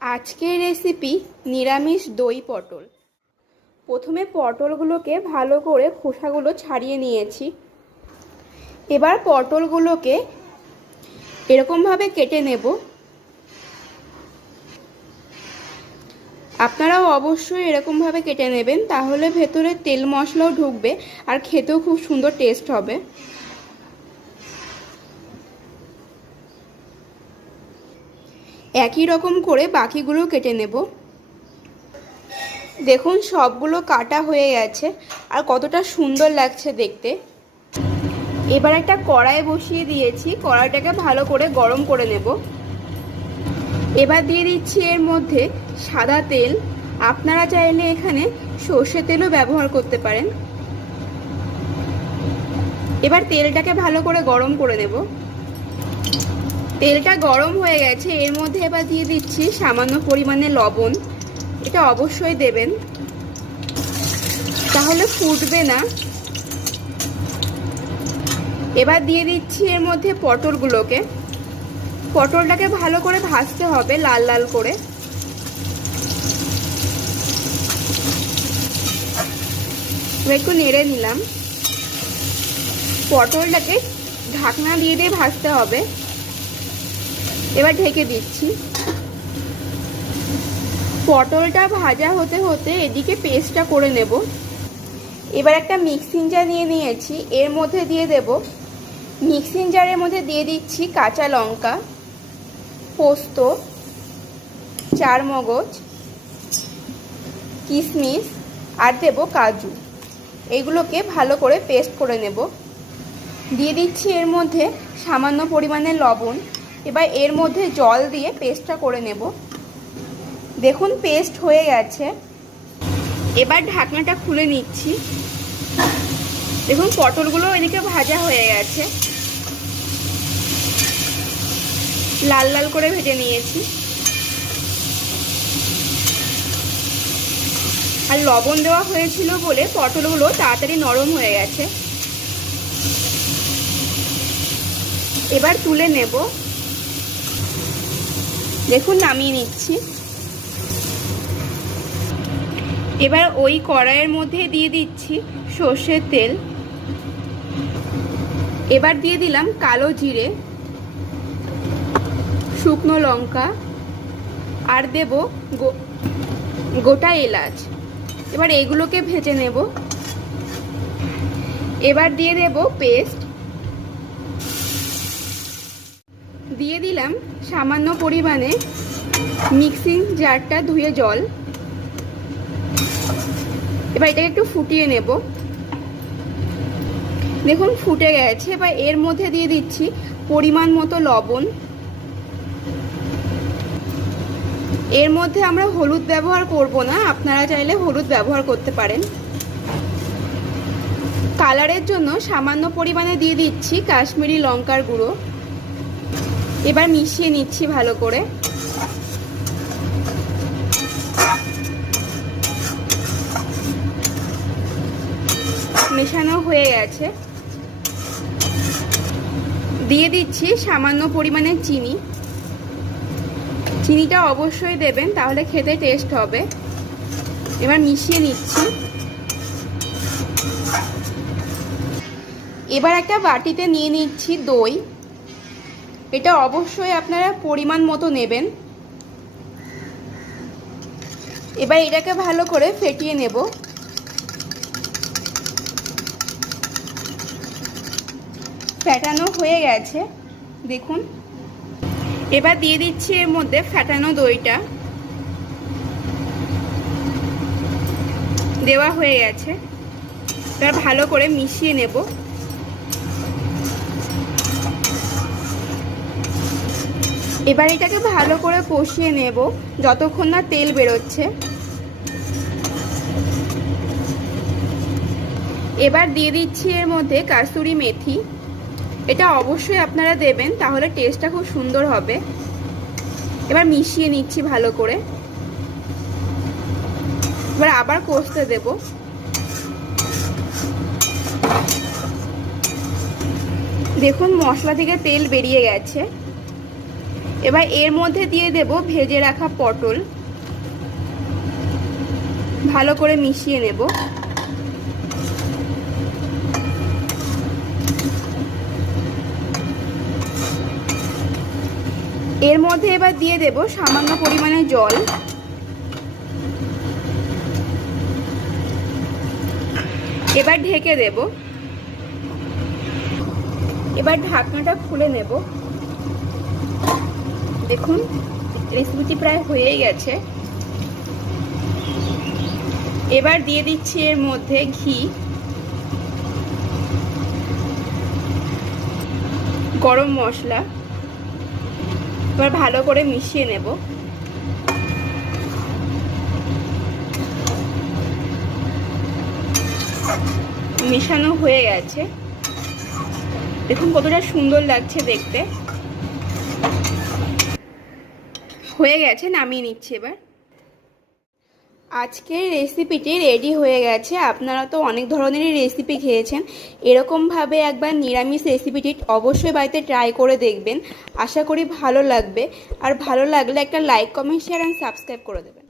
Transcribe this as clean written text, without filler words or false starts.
আজকের রেসিপি নিরামিষ দই পটল। প্রথমে পটলগুলোকে ভালো করে খোসাগুলো ছাড়িয়ে নিয়েছি। এবার পটলগুলোকে এরকমভাবে কেটে নেব। আপনারাও অবশ্যই এরকমভাবে কেটে নেবেন, তাহলে ভেতরে তেল মশলাও ঢুকবে আর খেতেও খুব সুন্দর টেস্ট হবে। একই রকম করে বাকিগুলো কেটে নেব। দেখুন সবগুলো কাটা হয়ে গেছে আর কতটা সুন্দর লাগছে দেখতে। এবার একটা কড়াই বসিয়ে দিয়েছি, কড়াইটাকে ভালো করে গরম করে নেব। এবার দিয়ে দিচ্ছি এর মধ্যে সাদা তেল। আপনারা চাইলে এখানে সর্ষে তেলও ব্যবহার করতে পারেন। এবার তেলটাকে ভালো করে গরম করে নেব। তেলটা গরম হয়ে গেছে, এর মধ্যে এবার দিয়ে দিচ্ছি সামান্য পরিমাণে লবণ। এটা অবশ্যই দেবেন, তাহলে ফুটবে না। এবার দিয়ে দিচ্ছি এর মধ্যে পটলগুলোকে। পটলটাকে ভালো করে ভাজতে হবে লাল লাল করে। একটু নেড়ে নিলাম। পটলটাকে ঢাকনা দিয়ে দিয়ে ভাজতে হবে। এবার ঢেকে দিচ্ছি। পটলটা ভাজা হতে হতে এদিকে পেস্টটা করে নেব। এবার একটা মিক্সিং জার নিয়ে নিয়েছি, এর মধ্যে দিয়ে দেব। মিক্সিং জারের মধ্যে দিয়ে দিচ্ছি কাঁচা লঙ্কা, পোস্ত, চারমগজ, কিশমিশ আর দেব কাজু। এগুলোকে ভালো করে পেস্ট করে নেব। দিয়ে দিচ্ছি এর মধ্যে সামান্য পরিমাণে লবণ। এবার এর মধ্যে জল দিয়ে পেস্টটা করে নেব। দেখুন পেস্ট হয়ে গেছে। এবার ঢাকনাটা খুলে নিচ্ছি। দেখুন পটলগুলো এদিকে ভাজা হয়ে গেছে, লাল লাল করে ভেজে নিয়েছি। আর লবণ দেওয়া হয়েছিল বলে পটলগুলো তাড়াতাড়ি নরম হয়ে গেছে। এবার তুলে নেব। দেখুন নামিয়ে নিচ্ছি। এবার ওই কড়াইয়ের মধ্যে দিয়ে দিচ্ছি সর্ষের তেল। এবার দিয়ে দিলাম কালো জিরে, শুকনো লঙ্কা আর দেব গোটা এলাচ। এবার এগুলোকে ভেজে নেব। এবার দিয়ে দেব পেস্ট। দিয়ে দিলাম সামান্য পরিমাণে মিক্সিং জারটা ধুয়ে জল। এবার এটাকে একটু ফুটিয়ে নেব। দেখুন ফুটে গেছে। এবার এর মধ্যে দিয়ে দিচ্ছি পরিমাণ মতো লবণ। এর মধ্যে আমরা হলুদ ব্যবহার করব না, আপনারা চাইলে হলুদ ব্যবহার করতে পারেন। কালারের জন্য সামান্য পরিমাণে দিয়ে দিচ্ছি কাশ্মীরি লঙ্কার গুঁড়ো। এবার মিশিয়ে নিচ্ছি ভালো করে। মেশানো হয়ে গেছে। দিয়ে দিচ্ছি সামান্য পরিমাণে চিনি। চিনিটা অবশ্যই দেবেন, তাহলে খেতে টেস্ট হবে। এবার মিশিয়ে নিচ্ছি। এবার একটা বাটিতে নিয়ে নিচ্ছি দই। এটা অবশ্যই আপনারা পরিমাণ মতো নেবেন। এবার এটাকে ভালো করে ফেটিয়ে নেব। ফেটানো হয়ে গেছে দেখুন। এবার দিয়ে দিচ্ছি এর মধ্যে ফেটানো দইটা। দেওয়া হয়ে গেছে। এবার ভালো করে মিশিয়ে নেব। এবার এটাকে ভালো করে কষিয়ে নেব যতক্ষণ না তেল বেরোচ্ছে। এবার দিয়ে দিচ্ছি এর মধ্যে কাসুরি মেথি। এটা অবশ্যই আপনারা দেবেন, তাহলে টেস্টটা খুব সুন্দর হবে। এবার মিশিয়ে নিচ্ছি ভালো করে। এবার আবার কষতে দেব। দেখুন মশলা থেকে তেল বেরিয়ে গেছে। এবার এর মধ্যে দিয়ে দেব ভেজে রাখা পটল, ভালো করে মিশিয়ে নেব। এর মধ্যে এবার দিয়ে দেব সামান্য পরিমাণে জল। এবার ঢেকে দেব। এবার ঢাকনাটা খুলে নেব। দেখুন রেসিপিটি প্রায় হয়েই গেছে। এবার দিয়ে দিচ্ছি এর মধ্যে ঘি, গরম মশলা। এবার ভালো করে মিশিয়ে নেব। মেশানো হয়ে গেছে। দেখুন কতটা সুন্দর লাগছে দেখতে। হয়ে গেছে, নামিয়ে নিচ্ছি এবার। আজকের রেসিপিটি রেডি হয়ে গেছে। আপনারা তো অনেক ধরনেরই রেসিপি খেয়েছেন, এরকমভাবে একবার নিরামিষ রেসিপিটি অবশ্যই বাড়িতে ট্রাই করে দেখবেন। আশা করি ভালো লাগবে। আর ভালো লাগলে একটা like, comment, share and subscribe করে দেবেন।